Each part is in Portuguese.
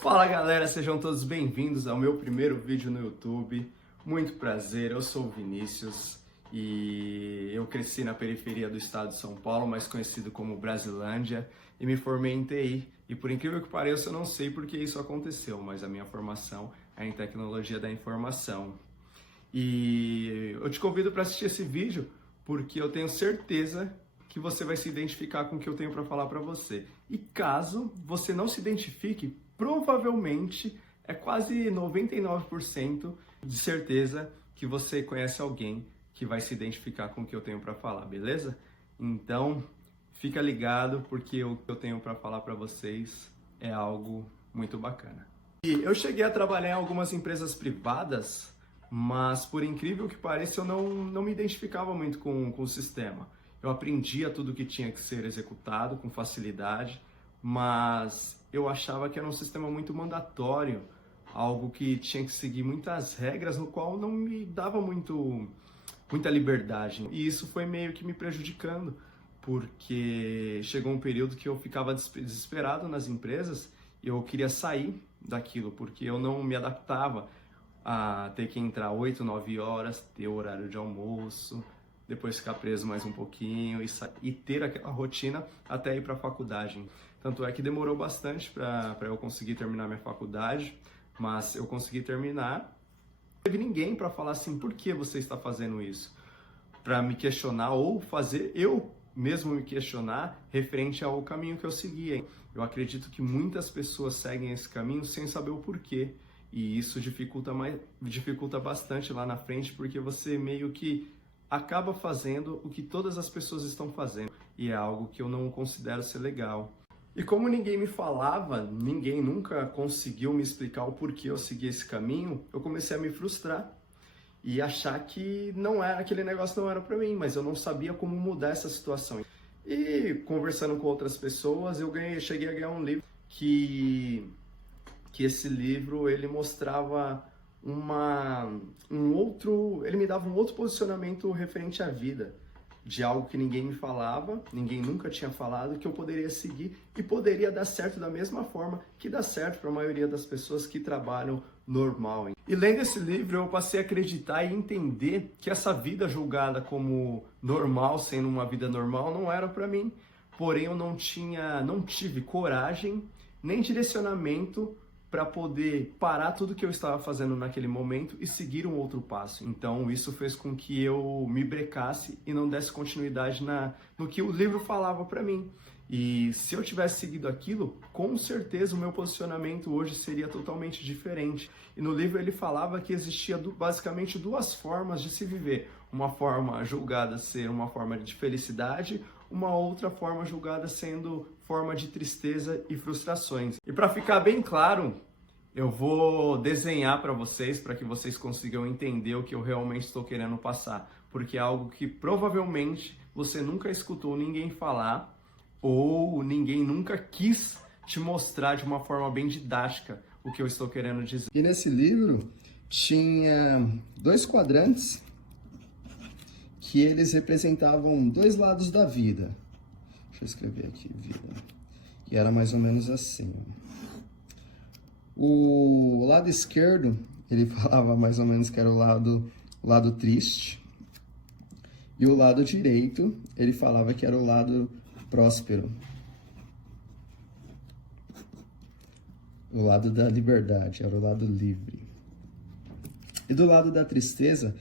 Fala galera, sejam todos bem-vindos ao meu primeiro vídeo no YouTube. Muito prazer, eu sou o Vinícius e eu cresci na periferia do estado de São Paulo, mais conhecido como Brasilândia, e me formei em TI. E por incrível que pareça, eu não sei por que isso aconteceu, mas a minha formação é em tecnologia da informação. E eu te convido para assistir esse vídeo porque eu tenho certeza que você vai se identificar com o que eu tenho para falar para você. E caso você não se identifique, provavelmente é quase 99% de certeza que você conhece alguém que vai se identificar com o que eu tenho para falar, beleza? Então, fica ligado porque o que eu tenho para falar para vocês é algo muito bacana. E eu cheguei a trabalhar em algumas empresas privadas, mas por incrível que pareça, eu não me identificava muito com o sistema. Eu aprendia tudo que tinha que ser executado com facilidade, mas eu achava que era um sistema muito mandatório, algo que tinha que seguir muitas regras, no qual não me dava muita liberdade. E isso foi meio que me prejudicando, porque chegou um período que eu ficava desesperado nas empresas e eu queria sair daquilo, porque eu não me adaptava a ter que entrar 8, 9 horas, ter o horário de almoço, depois ficar preso mais um pouquinho e ter aquela rotina até ir para a faculdade. Tanto é que demorou bastante para eu conseguir terminar minha faculdade, mas eu consegui terminar. Não teve ninguém para falar assim, por que você está fazendo isso? Para me questionar ou fazer eu mesmo me questionar referente ao caminho que eu seguia. Eu acredito que muitas pessoas seguem esse caminho sem saber o porquê. E isso dificulta bastante lá na frente, porque você meio que acaba fazendo o que todas as pessoas estão fazendo. E é algo que eu não considero ser legal. E como ninguém me falava, ninguém nunca conseguiu me explicar o porquê eu segui esse caminho, eu comecei a me frustrar e achar que não era, aquele negócio não era para mim, mas eu não sabia como mudar essa situação. E conversando com outras pessoas, cheguei a ganhar um livro que esse livro ele mostrava ele me dava um outro posicionamento referente à vida, de algo que ninguém me falava, ninguém nunca tinha falado, que eu poderia seguir e poderia dar certo da mesma forma que dá certo para a maioria das pessoas que trabalham normal. E lendo esse livro, eu passei a acreditar e entender que essa vida julgada como normal, sendo uma vida normal, não era para mim. Porém, eu não tive coragem nem direcionamento para poder parar tudo que eu estava fazendo naquele momento e seguir um outro passo. Então isso fez com que eu me brecasse e não desse continuidade no que o livro falava para mim. E se eu tivesse seguido aquilo, com certeza o meu posicionamento hoje seria totalmente diferente. E no livro ele falava que existia basicamente duas formas de se viver. Uma forma julgada ser uma forma de felicidade, uma outra forma julgada sendo forma de tristeza e frustrações. E para ficar bem claro, eu vou desenhar para que vocês consigam entender o que eu realmente estou querendo passar, porque é algo que provavelmente você nunca escutou ninguém falar ou ninguém nunca quis te mostrar de uma forma bem didática o que eu estou querendo dizer. E nesse livro tinha dois quadrantes que eles representavam dois lados da vida. Deixa eu escrever aqui, vida. E era mais ou menos assim. O lado esquerdo, ele falava mais ou menos que era o lado triste. E o lado direito, ele falava que era o lado próspero. O lado da liberdade, era o lado livre. E do lado da tristeza,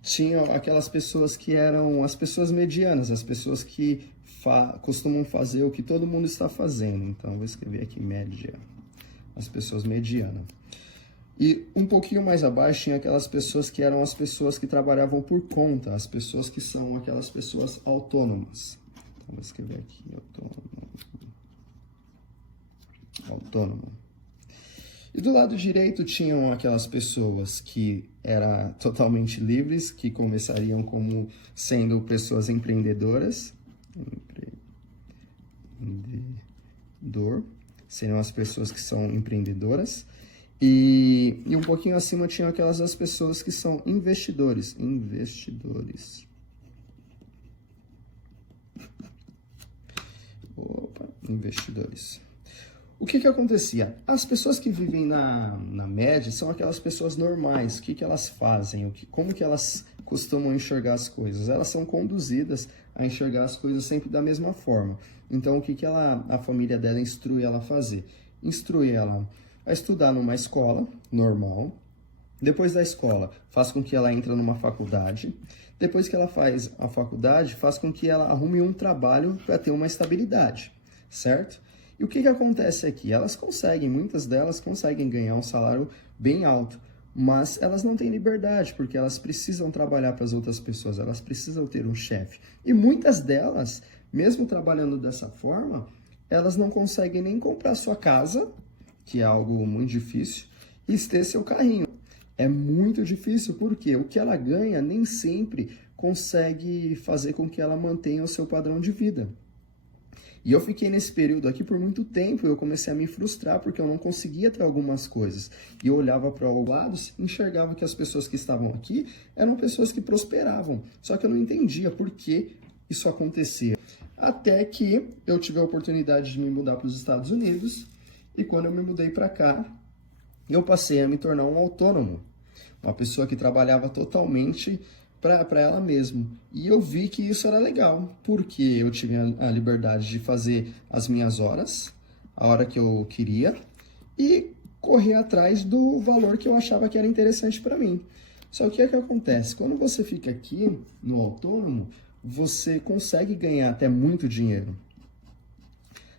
tinham aquelas pessoas que eram as pessoas medianas, as pessoas que costumam fazer o que todo mundo está fazendo. Então, vou escrever aqui média, as pessoas medianas. E um pouquinho mais abaixo tinha aquelas pessoas que eram as pessoas que trabalhavam por conta, as pessoas que são aquelas pessoas autônomas. Então, vou escrever aqui, autônomo. E do lado direito tinham aquelas pessoas que eram totalmente livres, que começariam como sendo pessoas empreendedoras. Seriam as pessoas que são empreendedoras. E um pouquinho acima tinham as pessoas que são investidores. Investidores. O que acontecia? As pessoas que vivem na média são aquelas pessoas normais. O que elas fazem? Como que elas costumam enxergar as coisas? Elas são conduzidas a enxergar as coisas sempre da mesma forma. Então, o que a família dela instrui ela a fazer? Instrui ela a estudar numa escola normal. Depois da escola, faz com que ela entre numa faculdade. Depois que ela faz a faculdade, faz com que ela arrume um trabalho para ter uma estabilidade, certo? E o que acontece aqui? Elas conseguem, muitas delas conseguem ganhar um salário bem alto, mas elas não têm liberdade, porque elas precisam trabalhar para as outras pessoas, elas precisam ter um chefe. E muitas delas, mesmo trabalhando dessa forma, elas não conseguem nem comprar sua casa, que é algo muito difícil, e ter seu carrinho. É muito difícil, porque o que ela ganha nem sempre consegue fazer com que ela mantenha o seu padrão de vida. E eu fiquei nesse período aqui por muito tempo, eu comecei a me frustrar porque eu não conseguia ter algumas coisas. E eu olhava para os lados e enxergava que as pessoas que estavam aqui eram pessoas que prosperavam. Só que eu não entendia por que isso acontecia. Até que eu tive a oportunidade de me mudar para os Estados Unidos, e quando eu me mudei para cá, eu passei a me tornar um autônomo, uma pessoa que trabalhava totalmente para ela mesma. E eu vi que isso era legal, porque eu tive a liberdade de fazer as minhas horas, a hora que eu queria, e correr atrás do valor que eu achava que era interessante para mim. Só que o que acontece? Quando você fica aqui no autônomo, você consegue ganhar até muito dinheiro.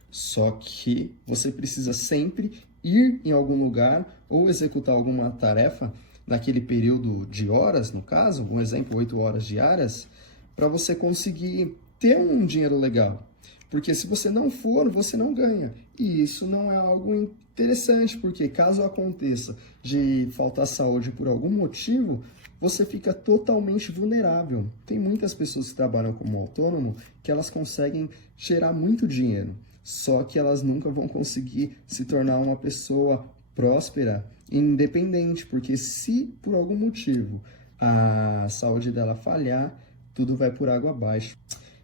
Só que você precisa sempre ir em algum lugar ou executar alguma tarefa naquele período de horas, no caso, um exemplo, 8 horas diárias, para você conseguir ter um dinheiro legal. Porque se você não for, você não ganha. E isso não é algo interessante, porque caso aconteça de faltar saúde por algum motivo, você fica totalmente vulnerável. Tem muitas pessoas que trabalham como autônomo que elas conseguem gerar muito dinheiro, só que elas nunca vão conseguir se tornar uma pessoa próspera e independente, porque se por algum motivo a saúde dela falhar, tudo vai por água abaixo.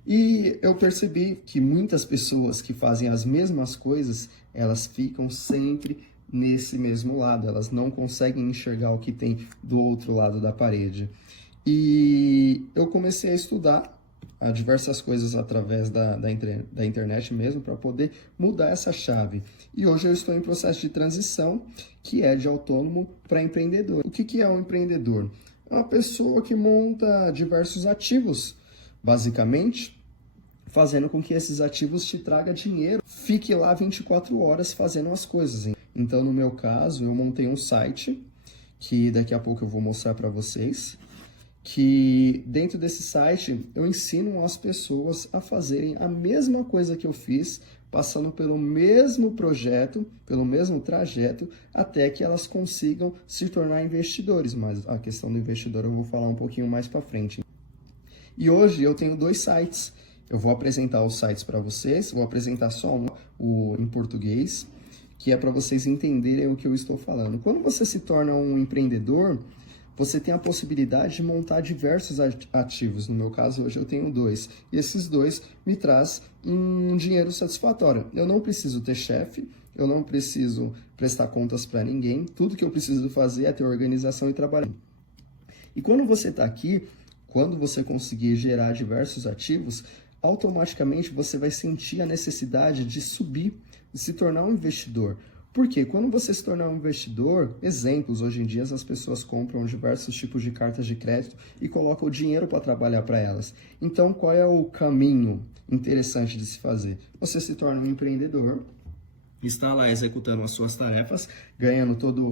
E eu percebi que muitas pessoas que fazem as mesmas coisas, elas ficam sempre nesse mesmo lado, elas não conseguem enxergar o que tem do outro lado da parede. E eu comecei a estudar diversas coisas através da internet mesmo, para poder mudar essa chave. E hoje eu estou em processo de transição, que é de autônomo para empreendedor. O que é um empreendedor? É uma pessoa que monta diversos ativos, basicamente, fazendo com que esses ativos te tragam dinheiro. Fique lá 24 horas fazendo as coisas. Então, no meu caso, eu montei um site, que daqui a pouco eu vou mostrar para vocês, que dentro desse site eu ensino as pessoas a fazerem a mesma coisa que eu fiz, passando pelo mesmo projeto, pelo mesmo trajeto, até que elas consigam se tornar investidores. Mas a questão do investidor eu vou falar um pouquinho mais para frente. E hoje eu tenho 2 sites. Eu vou apresentar os sites para vocês, vou apresentar só um em português, que é para vocês entenderem o que eu estou falando. Quando você se torna um empreendedor, você tem a possibilidade de montar diversos ativos. No meu caso, hoje eu tenho 2. E esses 2 me traz um dinheiro satisfatório. Eu não preciso ter chefe, eu não preciso prestar contas para ninguém. Tudo que eu preciso fazer é ter organização e trabalhar. E quando você está aqui, quando você conseguir gerar diversos ativos, automaticamente você vai sentir a necessidade de subir, de se tornar um investidor. Porque quando você se tornar um investidor, exemplos, hoje em dia as pessoas compram diversos tipos de cartas de crédito e colocam o dinheiro para trabalhar para elas. Então, qual é o caminho interessante de se fazer? Você se torna um empreendedor, está lá executando as suas tarefas,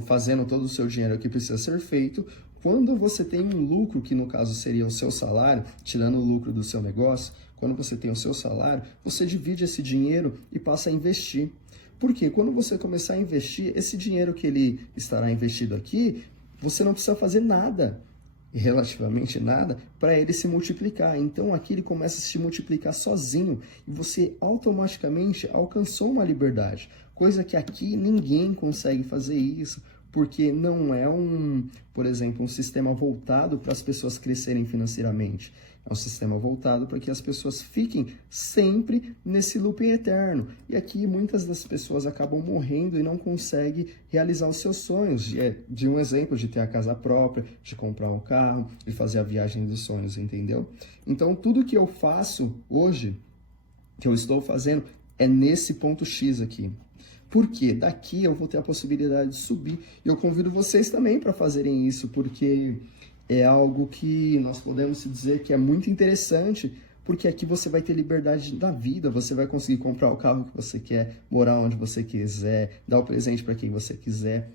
fazendo todo o seu dinheiro que precisa ser feito. Quando você tem um lucro, que no caso seria o seu salário, tirando o lucro do seu negócio, quando você tem o seu salário, você divide esse dinheiro e passa a investir. Porque quando você começar a investir, esse dinheiro que ele estará investido aqui, você não precisa fazer nada, relativamente nada, para ele se multiplicar. Então aqui ele começa a se multiplicar sozinho e você automaticamente alcançou uma liberdade. Coisa que aqui ninguém consegue fazer isso, porque não é por exemplo, um sistema voltado para as pessoas crescerem financeiramente. É um sistema voltado para que as pessoas fiquem sempre nesse looping eterno. E aqui muitas das pessoas acabam morrendo e não conseguem realizar os seus sonhos. De um exemplo de ter a casa própria, de comprar um carro, de fazer a viagem dos sonhos, entendeu? Então tudo que eu faço hoje, que eu estou fazendo, é nesse ponto X aqui. Porque daqui eu vou ter a possibilidade de subir. E eu convido vocês também para fazerem isso, porque é algo que nós podemos dizer que é muito interessante, porque aqui você vai ter liberdade da vida, você vai conseguir comprar o carro que você quer, morar onde você quiser, dar o presente para quem você quiser,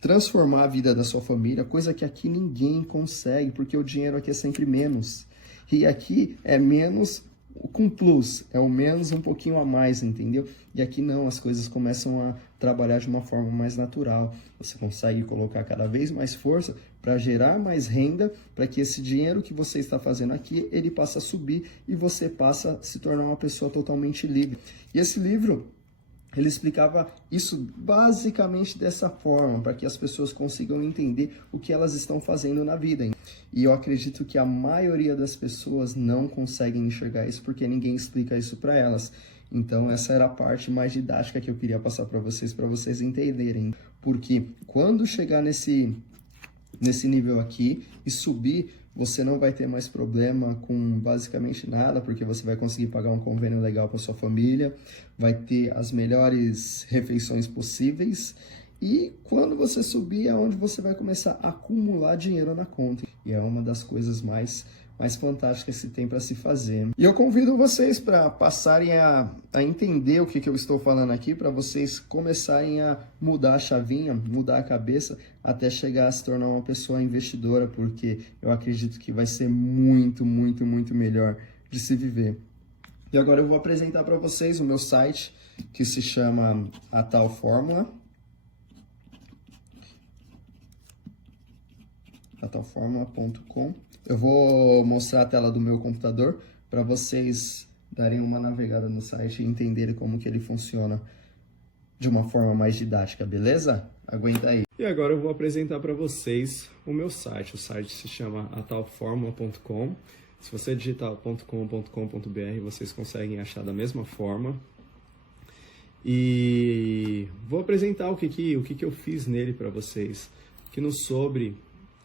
transformar a vida da sua família, coisa que aqui ninguém consegue, porque o dinheiro aqui é sempre menos. E aqui é menos com plus, é o menos um pouquinho a mais, entendeu? E aqui não, as coisas começam a trabalhar de uma forma mais natural. Você consegue colocar cada vez mais força para gerar mais renda, para que esse dinheiro que você está fazendo aqui, ele passe a subir e você passa a se tornar uma pessoa totalmente livre. E esse livro, ele explicava isso basicamente dessa forma, para que as pessoas consigam entender o que elas estão fazendo na vida. E eu acredito que a maioria das pessoas não conseguem enxergar isso, porque ninguém explica isso para elas. Então essa era a parte mais didática que eu queria passar para vocês entenderem. Porque quando chegar nesse nível aqui e subir, você não vai ter mais problema com basicamente nada, porque você vai conseguir pagar um convênio legal para sua família, vai ter as melhores refeições possíveis, e quando você subir é onde você vai começar a acumular dinheiro na conta. E é uma das coisas mais fantásticas que tem para se fazer. E eu convido vocês para passarem a entender o que eu estou falando aqui, para vocês começarem a mudar a chavinha, mudar a cabeça, até chegar a se tornar uma pessoa investidora, porque eu acredito que vai ser muito, muito, muito melhor de se viver. E agora eu vou apresentar para vocês o meu site, que se chama A Tal Fórmula. atalformula.com. Eu vou mostrar a tela do meu computador para vocês darem uma navegada no site e entenderem como que ele funciona de uma forma mais didática, beleza? Aguenta aí. E agora eu vou apresentar para vocês o meu site. O site se chama atalformula.com. Se você digitar .com.br, vocês conseguem achar da mesma forma. E vou apresentar o que eu fiz nele para vocês. Aqui no Sobre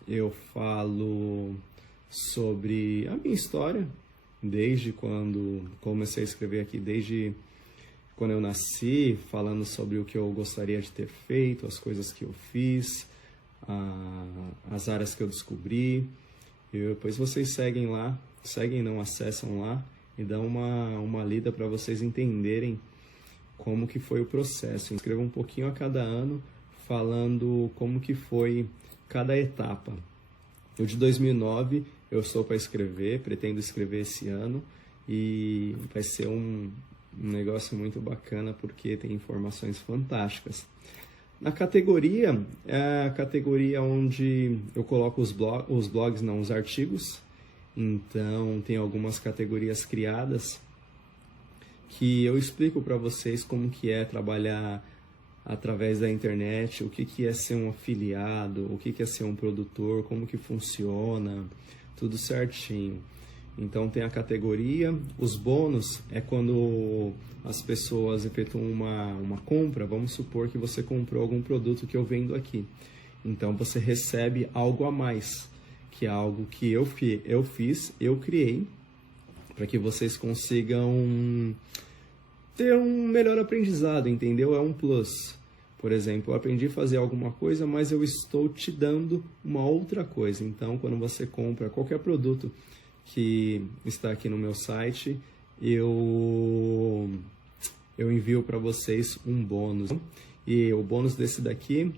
eu falo sobre a minha história, desde quando comecei a escrever aqui, desde quando eu nasci, falando sobre o que eu gostaria de ter feito, as coisas que eu fiz, as áreas que eu descobri. E depois vocês acessam lá e dão uma lida para vocês entenderem como que foi o processo. Eu escrevo um pouquinho a cada ano, falando como que foi cada etapa. O de 2009 eu estou para escrever, pretendo escrever esse ano, e vai ser um negócio muito bacana porque tem informações fantásticas. Na categoria, é a categoria onde eu coloco os artigos. Então tem algumas categorias criadas que eu explico para vocês como que é trabalhar através da internet, o que é ser um afiliado, o que é ser um produtor, como que funciona, tudo certinho. Então tem a categoria, os bônus é quando as pessoas efetuam uma compra. Vamos supor que você comprou algum produto que eu vendo aqui. Então você recebe algo a mais, que é algo que eu criei, para que vocês consigam ter um melhor aprendizado, entendeu? É um plus. Por exemplo, eu aprendi a fazer alguma coisa, mas eu estou te dando uma outra coisa. Então, quando você compra qualquer produto que está aqui no meu site, eu envio para vocês um bônus. E o bônus desse daqui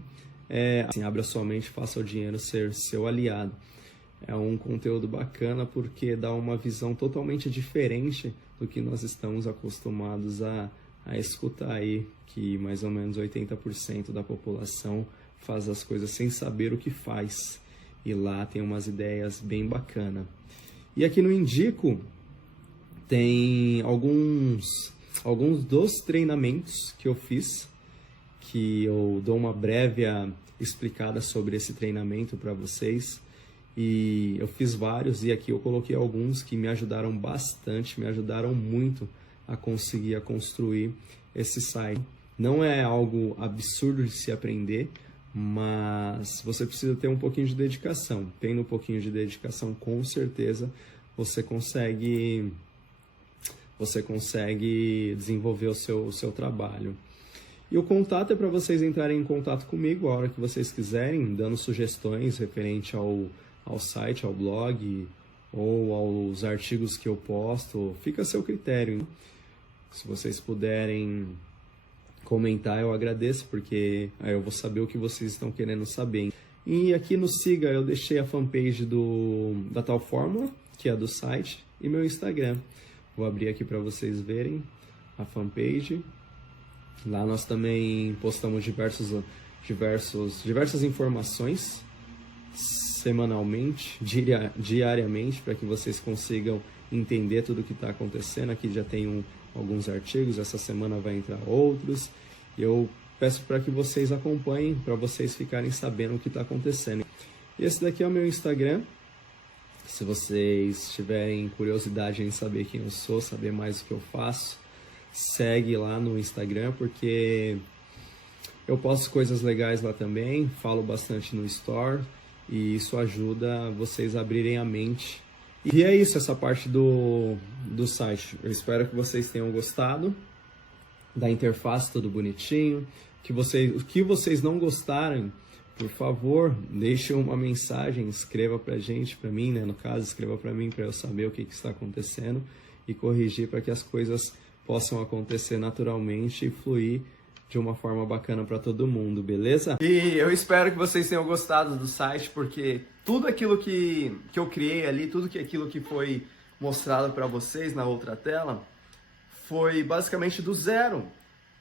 é assim, abra sua mente, faça o dinheiro ser seu aliado. É um conteúdo bacana porque dá uma visão totalmente diferente do que nós estamos acostumados a escutar aí, que mais ou menos 80% da população faz as coisas sem saber o que faz. E lá tem umas ideias bem bacanas. E aqui no Indico tem alguns dos treinamentos que eu fiz, que eu dou uma breve explicada sobre esse treinamento para vocês. e eu fiz vários, e aqui eu coloquei alguns que me ajudaram bastante, me ajudaram muito a conseguir construir esse site. Não é algo absurdo de se aprender, mas você precisa ter um pouquinho de dedicação. Tendo um pouquinho de dedicação, com certeza você consegue desenvolver o seu trabalho. E o contato é para vocês entrarem em contato comigo a hora que vocês quiserem, dando sugestões referente ao site, ao blog ou aos artigos que eu posto. Fica a seu critério. Se vocês puderem comentar, eu agradeço, porque aí eu vou saber o que vocês estão querendo saber. E aqui no Siga eu deixei a fanpage da Tal Fórmula, que é do site, e meu Instagram. Vou abrir aqui para vocês verem a fanpage. Lá nós também postamos diversas informações semanalmente, diariamente, para que vocês consigam entender tudo o que está acontecendo. Aqui já tem alguns artigos, essa semana vai entrar outros. Eu peço para que vocês acompanhem, para vocês ficarem sabendo o que está acontecendo. Esse daqui é o meu Instagram. Se vocês tiverem curiosidade em saber quem eu sou, saber mais o que eu faço, segue lá no Instagram, porque eu posto coisas legais lá também, falo bastante no Store, e isso ajuda vocês a abrirem a mente. E é isso, essa parte do site. Eu espero que vocês tenham gostado da interface, tudo bonitinho. O que vocês não gostarem, por favor, deixem uma mensagem, escreva pra gente, pra mim, né? No caso, escreva pra mim para eu saber o que está acontecendo e corrigir para que as coisas possam acontecer naturalmente e fluir de uma forma bacana para todo mundo, beleza? E eu espero que vocês tenham gostado do site, porque tudo aquilo que eu criei ali, aquilo que foi mostrado para vocês na outra tela, foi basicamente do zero.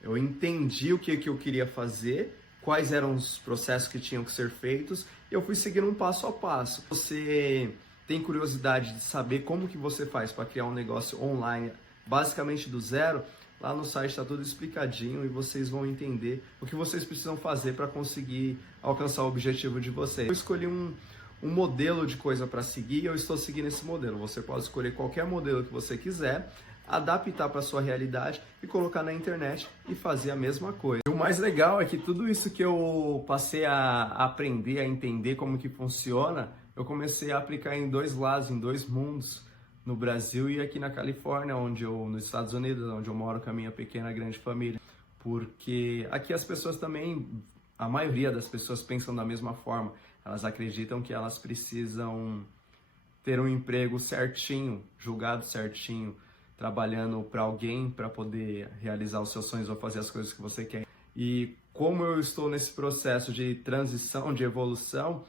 Eu entendi o que eu queria fazer, quais eram os processos que tinham que ser feitos, e eu fui seguindo um passo a passo. Você tem curiosidade de saber como que você faz para criar um negócio online, basicamente do zero? Lá no site está tudo explicadinho e vocês vão entender o que vocês precisam fazer para conseguir alcançar o objetivo de vocês. Eu escolhi um modelo de coisa para seguir e eu estou seguindo esse modelo. Você pode escolher qualquer modelo que você quiser, adaptar para a sua realidade e colocar na internet e fazer a mesma coisa. E o mais legal é que tudo isso que eu passei a aprender, a entender como que funciona, eu comecei a aplicar em dois lados, em dois mundos, no Brasil e aqui na Califórnia, nos Estados Unidos, onde eu moro com a minha pequena grande família. Porque aqui as pessoas também, a maioria das pessoas pensam da mesma forma. Elas acreditam que elas precisam ter um emprego certinho, julgado certinho, trabalhando para alguém para poder realizar os seus sonhos ou fazer as coisas que você quer. E como eu estou nesse processo de transição, de evolução,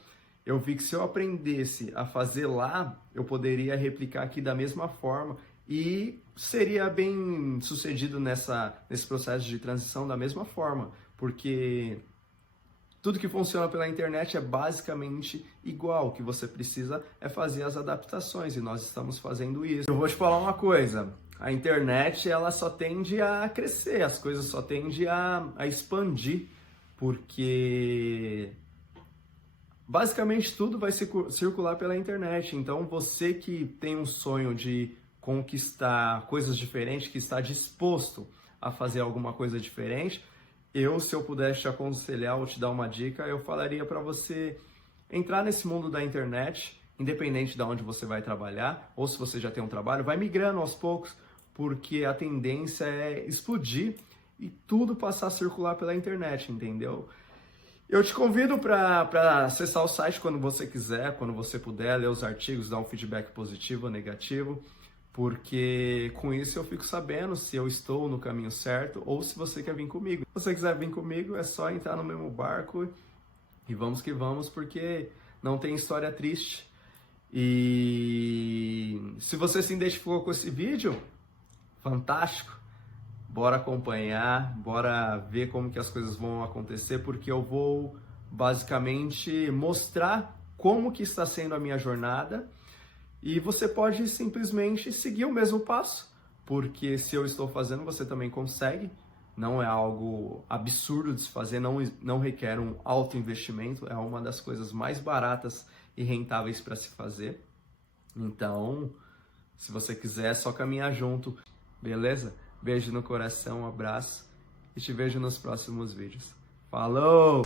eu vi que se eu aprendesse a fazer lá, eu poderia replicar aqui da mesma forma e seria bem sucedido nesse processo de transição da mesma forma, porque tudo que funciona pela internet é basicamente igual. O que você precisa é fazer as adaptações e nós estamos fazendo isso. Eu vou te falar uma coisa, a internet ela só tende a crescer, as coisas só tendem a expandir, porque basicamente tudo vai circular pela internet. Então você que tem um sonho de conquistar coisas diferentes, que está disposto a fazer alguma coisa diferente, se eu pudesse te aconselhar ou te dar uma dica, eu falaria para você entrar nesse mundo da internet, independente de onde você vai trabalhar, ou se você já tem um trabalho, vai migrando aos poucos, porque a tendência é explodir e tudo passar a circular pela internet, entendeu? Eu te convido para acessar o site quando você quiser, quando você puder, ler os artigos, dar um feedback positivo ou negativo, porque com isso eu fico sabendo se eu estou no caminho certo ou se você quer vir comigo. Se você quiser vir comigo, é só entrar no mesmo barco e vamos que vamos, porque não tem história triste. E se você se identificou com esse vídeo, fantástico! Bora acompanhar, bora ver como que as coisas vão acontecer, porque eu vou basicamente mostrar como que está sendo a minha jornada e você pode simplesmente seguir o mesmo passo, porque se eu estou fazendo, você também consegue. Não é algo absurdo de se fazer, não requer um alto investimento, é uma das coisas mais baratas e rentáveis para se fazer. Então, se você quiser, é só caminhar junto, beleza? Beijo no coração, um abraço e te vejo nos próximos vídeos. Falou!